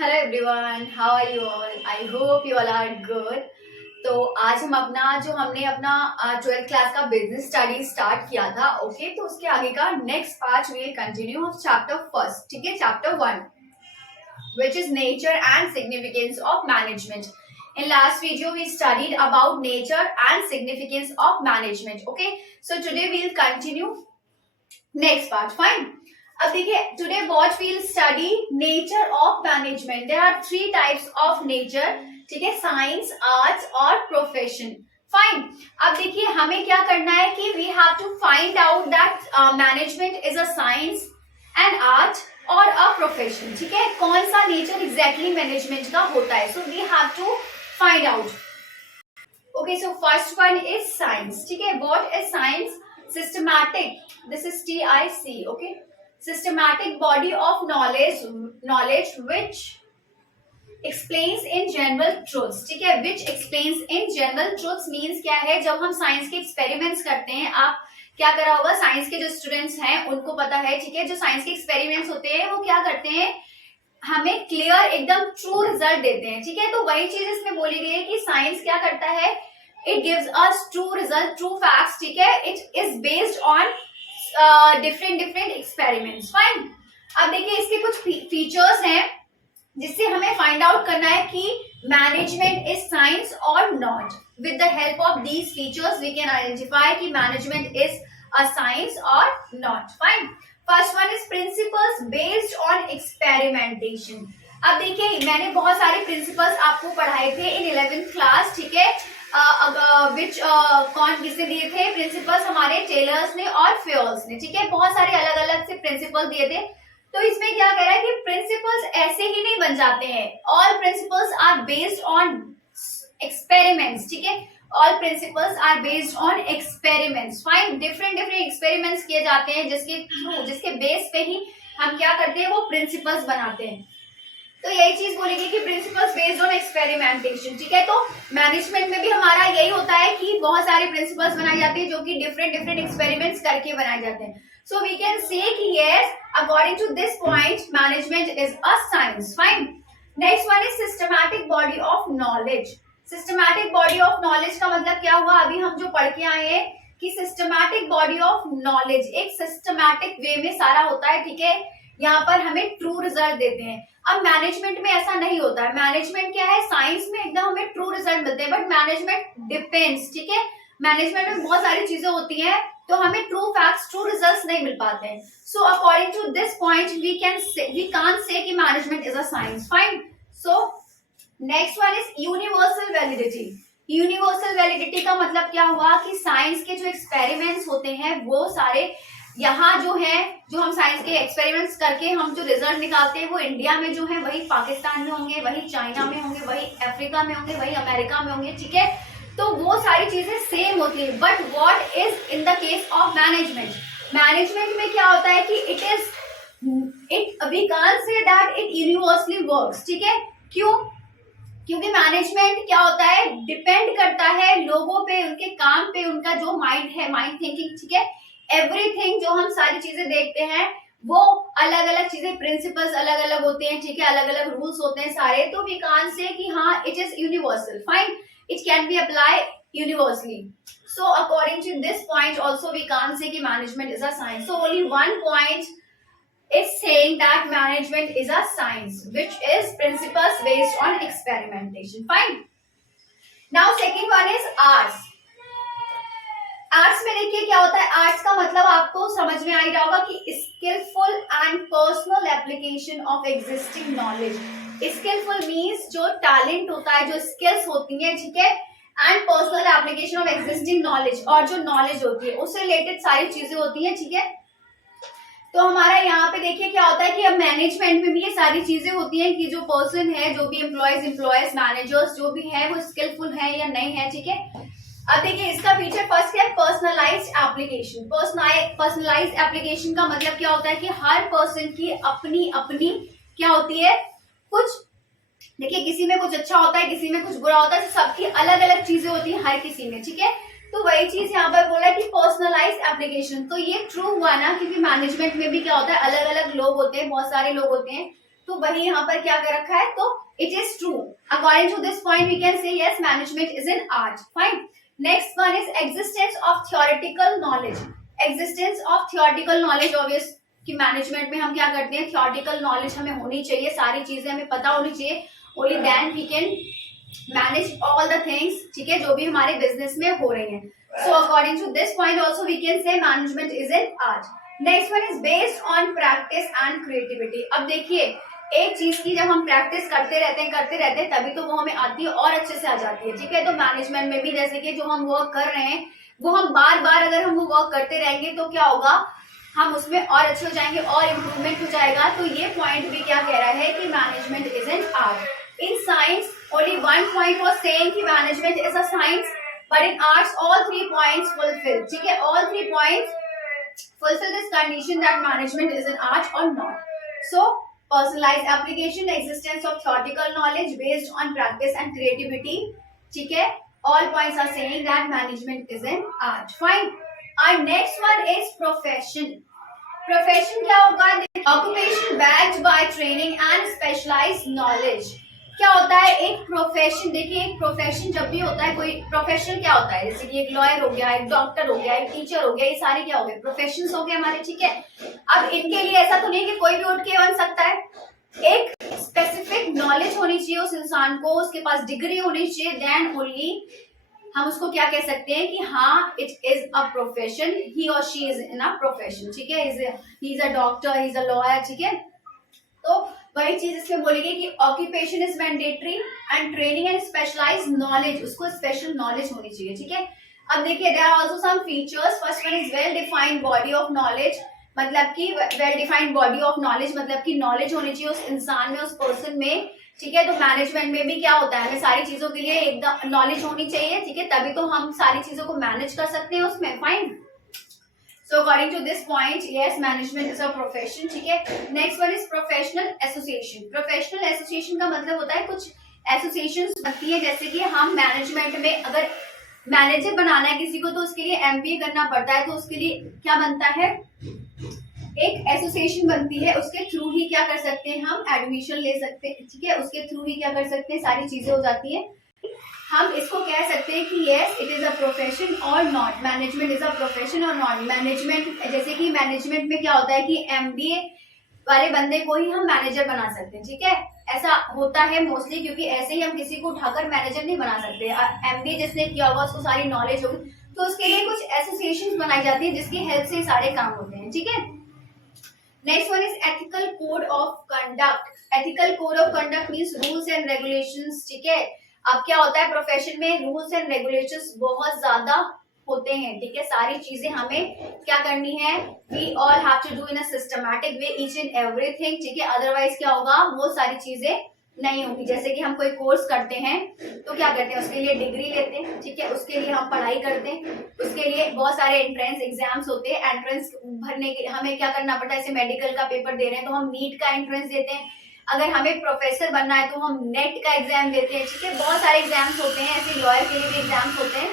Hello everyone, how are you all? I hope you all are good. तो आज हमने अपना 12th क्लास का बिजनेस स्टडी स्टार्ट किया था। ओके, तो उसके आगे का next part will continue of chapter first. ठीक है, chapter 1 which is nature and significance of management. In last video we studied about nature and significance of management. Okay, so today we'll continue next part. Fine. अब देखिए, today what will study nature of management. There are three types of nature. ठीक है, science, arts और profession. Fine. अब देखिए, हमें क्या करना है कि we have to find out that management is a science and art और अ प्रोफेशन। ठीक है, कौन सा नेचर एग्जैक्टली मैनेजमेंट का होता है, so we have to find out. Okay, so first one is science. ठीक है, what is science? Systematic, this is TIC. Okay, systematic body of knowledge which explains in general truths. ठीक है, which explains in general truths means क्या है? जब हम science के experiments करते हैं, आप क्या करा होगा, साइंस के जो स्टूडेंट्स हैं उनको पता है। ठीक है, जो साइंस के एक्सपेरिमेंट्स होते हैं वो क्या करते हैं, हमें क्लियर एकदम ट्रू रिजल्ट देते हैं। ठीक है, तो वही चीज इसमें बोली गई है कि साइंस क्या करता है, it gives us true result, true facts. ठीक है, it is based on different experiments. Fine. अब देखिए, इसके कुछ फीचर्स हैं जिससे हमें फाइंड आउट करना है कि मैनेजमेंट इज साइंस और not. With the help of these features we can identify कि मैनेजमेंट इज अ साइंस और not. Fine. First one is principles based on experimentation. अब देखिए, मैंने बहुत सारे प्रिंसिपल्स आपको पढ़ाए थे इन 11th क्लास। ठीक है, कौन किसने दिए थे प्रिंसिपल्स? हमारे टेलर्स ने और फेयर्स ने। ठीक है, बहुत सारे अलग अलग से प्रिंसिपल दिए थे। तो इसमें क्या कह रहा है कि प्रिंसिपल्स ऐसे ही नहीं बन जाते हैं। All principles are based on experiments. ठीक है, all principles are based on experiments. Fine. Different experiments किए जाते हैं जिसके बेस पे ही हम क्या करते हैं, वो प्रिंसिपल्स बनाते हैं। तो यही चीज बोलेगी कि प्रिंसिपल्स बेस्ड ऑन एक्सपेरिमेंटेशन। ठीक है, तो मैनेजमेंट में भी हमारा यही होता है कि बहुत सारे प्रिंसिपल्स बनाए जाते हैं जो कि डिफरेंट एक्सपेरिमेंट्स करके बनाए जाते हैं। सो वी कैन से कि yes, according to this point management is a science. Fine. Next one is systematic body of knowledge. Systematic body of knowledge का मतलब क्या हुआ, अभी हम जो पढ़ के आए हैं कि सिस्टमैटिक बॉडी ऑफ नॉलेज एक सिस्टमैटिक वे में सारा होता है। ठीक है, यहाँ पर हमें ट्रू रिजल्ट देते हैं। अब मैनेजमेंट में ऐसा नहीं होता है। मैनेजमेंट क्या है, साइंस में एकदम हमें ट्रू रिजल्ट मिलते हैं, बट मैनेजमेंट डिपेंड्स। ठीक है, मैनेजमेंट में बहुत सारी चीजें होती हैं तो हमें ट्रू फैक्ट्स, ट्रू रिजल्ट्स नहीं मिल पाते हैं। So according to this point we can't say कि management is a science. Fine. So next one is universal validity. Universal validity का मतलब क्या हुआ कि साइंस के जो एक्सपेरिमेंट्स होते हैं वो सारे यहाँ जो है, जो हम साइंस के एक्सपेरिमेंट्स करके हम जो रिजल्ट निकालते हैं वो इंडिया में जो है वही पाकिस्तान में होंगे, वही चाइना में होंगे, वही अफ्रीका में होंगे, वही अमेरिका में होंगे। ठीक है, तो वो सारी चीजें सेम होती है। But what is in the case of management, management में क्या होता है कि we can't say that it universally works. ठीक है, क्यों? क्योंकि मैनेजमेंट क्या होता है, डिपेंड करता है लोगों पे, उनके काम पे, उनका जो माइंड है, माइंड थिंकिंग। ठीक है, एवरीथिंग जो हम सारी चीजें देखते हैं वो अलग अलग चीजें, प्रिंसिपल्स अलग अलग होते हैं। ठीक है, अलग अलग रूल्स होते हैं सारे। तो वी कांट से कि हाँ it is universal. Fine, it can be apply universally. So according to this point also we can't say कि management is a science. So only one point is saying that management is a science which is principles based on experimentation. Fine. Now second one is arts. Arts में देखिए क्या होता है, arts का मतलब आपको समझ में आ ही रहा होगा कि skilful and personal application of existing knowledge. Skilful means जो टैलेंट होता है, जो स्किल्स होती हैं। ठीक है, and personal application of existing knowledge, और जो नॉलेज होती है उससे रिलेटेड सारी चीजें होती हैं। ठीक है, तो हमारा यहाँ पे देखिए क्या होता है कि अब मैनेजमेंट में भी ये सारी चीजें होती हैं कि जो पर्सन है, जो भी एम्प्लॉयज मैनेजर्स जो भी है वो स्किलफुल है या नहीं है। ठीक है, अब देखिए इसका फीचर फर्स्ट क्या है, पर्सनलाइज्ड एप्लीकेशन। पर्सनलाइज्ड एप्लीकेशन का मतलब क्या होता है कि हर पर्सन की अपनी अपनी क्या होती है, कुछ देखिए किसी में कुछ अच्छा होता है, किसी में कुछ बुरा होता है, तो सबकी अलग अलग चीजें होती हैं हर किसी में। ठीक है, तो वही चीज यहाँ पर बोला कि पर्सनलाइज्ड एप्लीकेशन। तो ये ट्रू हुआ ना, क्योंकि मैनेजमेंट में भी क्या होता है, अलग अलग लोग होते हैं, बहुत सारे लोग होते हैं, तो वही यहाँ पर क्या कर रखा है, तो it is true. According to this point we can say yes management is an art. Fine. Next one is existence of theoretical knowledge. Existence of theoretical knowledge, obvious कि मैनेजमेंट में हम क्या करते हैं, थियोरेटिकल नॉलेज हमें होनी चाहिए, सारी चीजें हमें पता होनी चाहिए, only then we can manage all the things, ठीक है, जो भी हमारे बिजनेस में हो रही हैं। So according to this point also we can say management is an art. Next one is based on practice and creativity. अब देखिए, एक चीज की जब हम प्रैक्टिस करते रहते हैं तभी तो वो हमें आती है और अच्छे से आ जाती है, ठीक है। तो मैनेजमेंट में भी जैसे कि जो हम वर्क कर रहे हैं वो हम बार बार अगर हम वो वर्क करते रहेंगे तो क्या होगा, हम उसमें और अच्छे हो जाएंगे और इम्प्रूवमेंट हो जाएगा। तो ये पॉइंट भी क्या कह रहा है कि management is an art. In science only one point was saying कि management is a science, but in arts all 3 points fulfill, ठीक है, ऑल 3 पॉइंट्स fulfill this condition that management is an art or not. So personalized application, existence of theoretical knowledge based on practice and creativity, ठीक है, all points are saying that management is an art. Fine. Our next one is profession. Profession क्या होगा, occupation backed by training and specialized knowledge. क्या होता है एक profession, देखिए एक प्रोफेशन जब भी होता है, कोई प्रोफेशन क्या होता है, जैसे कि एक लॉयर हो गया, एक डॉक्टर हो गया, एक टीचर हो गया, ये सारे क्या हो गए, प्रोफेशंस हो गए हमारे, ठीक है। अब इनके लिए ऐसा तो नहीं कि कोई भी उठ के बन सकता है, एक स्पेसिफिक नॉलेज होनी चाहिए उस इंसान को, उसके पास डिग्री होनी चाहिए, देन ओनली हम उसको क्या कह सकते हैं कि हाँ it is a profession, he और she is in a profession, ठीक है, he is a doctor, he is a lawyer, ठीक है। तो वही चीज इसमें बोलेगी कि occupation is mandatory and training and specialised knowledge, उसको स्पेशल नॉलेज होनी चाहिए, ठीक है। अब देखिए there are also some features. First one is well defined body of knowledge, मतलब कि well defined body of knowledge मतलब कि नॉलेज होनी चाहिए उस इंसान में, उस पर्सन में, ठीक है। तो मैनेजमेंट में भी क्या होता है, हमें सारी चीजों के लिए एकदम नॉलेज होनी चाहिए, ठीक है, तभी तो हम सारी चीजों को मैनेज कर सकते हैं उसमें। Fine. So according to this point, yes, management is a profession, ठीक है। Next one is professional association. Professional association का मतलब होता है कुछ associations बनती है, जैसे कि हम मैनेजमेंट में अगर मैनेजर बनाना है किसी को तो उसके लिए MBA करना पड़ता है, तो उसके लिए क्या बनता है, एक एसोसिएशन बनती है, उसके थ्रू ही क्या कर सकते हैं, हम एडमिशन ले सकते हैं, ठीक है, उसके थ्रू ही क्या कर सकते हैं, सारी चीजें हो जाती है। हम इसको कह सकते हैं कि yes it is a profession और not, management is a profession और नॉट। मैनेजमेंट जैसे कि मैनेजमेंट में क्या होता है कि MBA वाले बंदे को ही हम मैनेजर बना सकते हैं, ठीक है, ऐसा होता है मोस्टली, क्योंकि ऐसे ही हम किसी को उठाकर मैनेजर नहीं बना सकते। MBA जिसने किया होगा उसको सारी नॉलेज होगी, तो उसके लिए कुछ एसोसिएशन बनाई जाती है जिसकी हेल्प से सारे काम होते हैं, ठीक है। Next one is ethical code of conduct. Ethical code of conduct means rules and regulations, ठीक है। अब क्या होता है प्रोफेशन में रूल्स एंड रेगुलेशंस बहुत ज्यादा होते हैं, ठीक है, सारी चीजें हमें क्या करनी है, we all have to do in a systematic way each and everything, ठीक है, अदरवाइज क्या होगा, वो सारी चीजें नहीं होगी। जैसे कि हम कोई कोर्स करते हैं तो क्या करते हैं, उसके लिए डिग्री लेते हैं, ठीक है, उसके लिए हम पढ़ाई करते हैं, उसके लिए बहुत सारे एंट्रेंस एग्जाम्स होते हैं, एंट्रेंस भरने के हमें क्या करना पड़ता है, जैसे मेडिकल का पेपर दे रहे हैं तो हम नीट का एंट्रेंस देते हैं, अगर हमें प्रोफेसर बनना है तो हम नेट का एग्जाम देते हैं, ठीक है, बहुत सारे एग्जाम्स होते हैं, ऐसे लॉयर के लिए भी एग्जाम्स होते हैं।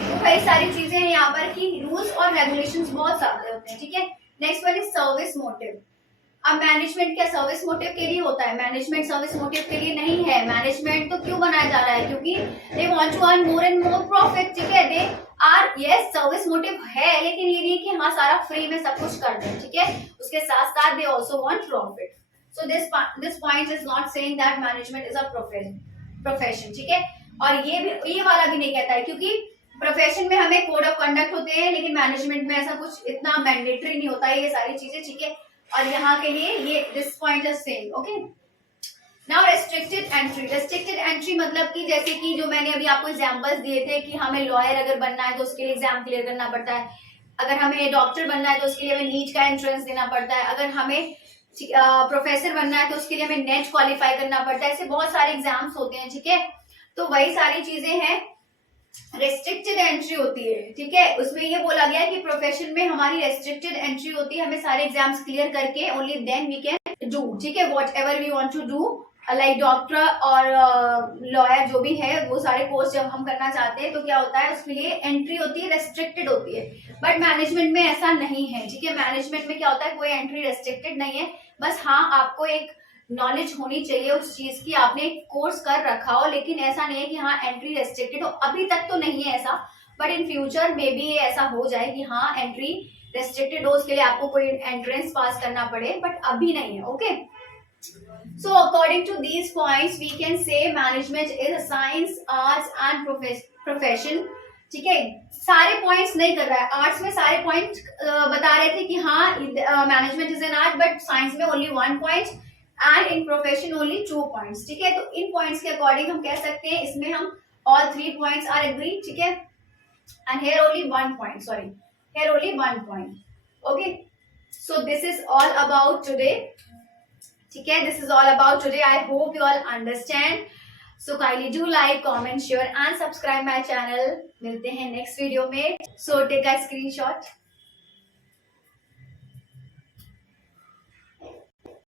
तो कई सारी चीजें हैं यहाँ पर कि रूल्स और रेगुलेशंस बहुत ज्यादा होते हैं, ठीक है। Next one is service motive. अब मैनेजमेंट क्या सर्विस मोटिव के लिए होता है, मैनेजमेंट सर्विस मोटिव के लिए नहीं है। मैनेजमेंट तो क्यों बनाया जा रहा है, क्योंकि they want to earn more and more profit, ठीक है, they are yes service motive है, लेकिन ये नहीं कि हाँ सारा फ्री में सब कुछ कर दें, ठीक है, उसके साथ साथ they also want profit. So this point is not saying that management is a profession, ठीक है। और ये वाला भी नहीं कहता है, क्योंकि प्रोफेशन में हमें कोड ऑफ कंडक्ट होते हैं, लेकिन मैनेजमेंट में ऐसा कुछ इतना मैंडेटरी नहीं होता है ये सारी चीजें, ठीक है। और यहाँ के लिए ये this point is same, okay. Now restricted entry. Restricted entry मतलब कि जैसे कि जो मैंने अभी आपको एग्जांपल्स दिए थे कि हमें लॉयर अगर बनना है तो उसके लिए एग्जाम क्लियर करना पड़ता है, अगर हमें डॉक्टर बनना है तो उसके लिए हमें नीट का एंट्रेंस देना पड़ता है, अगर हमें प्रोफेसर बनना है तो उसके लिए हमें नेट क्वालिफाई करना पड़ता है, ऐसे बहुत सारे एग्जाम्स होते हैं, ठीक है। तो वही सारी चीजें हैं, रेस्ट्रिक्टेड एंट्री होती है, ठीक है। उसमें ये बोला गया है कि प्रोफेशन में हमारी रेस्ट्रिक्टेड एंट्री होती है, हमें सारे एग्जाम्स क्लियर करके only then we can do, ठीक है, whatever we want to do, like doctor और लॉयर जो भी है वो सारे कोर्स जब हम करना चाहते हैं तो क्या होता है उसके लिए एंट्री होती है, रेस्ट्रिक्टेड होती है। बट मैनेजमेंट में ऐसा नहीं है, ठीक है, मैनेजमेंट में क्या होता है कोई एंट्री रेस्ट्रिक्टेड नहीं है, बस हाँ आपको एक नॉलेज होनी चाहिए उस चीज की, आपने कोर्स कर रखा हो, लेकिन ऐसा नहीं है कि हाँ एंट्री रेस्ट्रिक्टेड हो, अभी तक तो नहीं है ऐसा, but in future may be ऐसा हो जाए कि हाँ एंट्री रेस्ट्रिक्टेड हो, उसके लिए आपको कोई एंट्रेंस पास करना पड़े, बट अभी नहीं है। Okay, so according to these points we can say management is a science, arts and profession. ठीक है, सारे पॉइंट्स नहीं कर रहा है, आर्ट्स में सारे पॉइंट्स बता रहे थे कि हाँ management is an art, but science में only 1 point and in profession only 2 points. ठीक है, तो इन पॉइंट्स के अकॉर्डिंग हम कह सकते हैं इसमें हम ऑल 3 पॉइंट्स आर एग्री। ठीक है, and here only 1 point, sorry here only 1 point. Okay, so this is all about today. ठीक है, this is all about today, I hope you all understand. So kindly do like, comment, share and subscribe my channel. मिलते हैं next video में। So take a screenshot.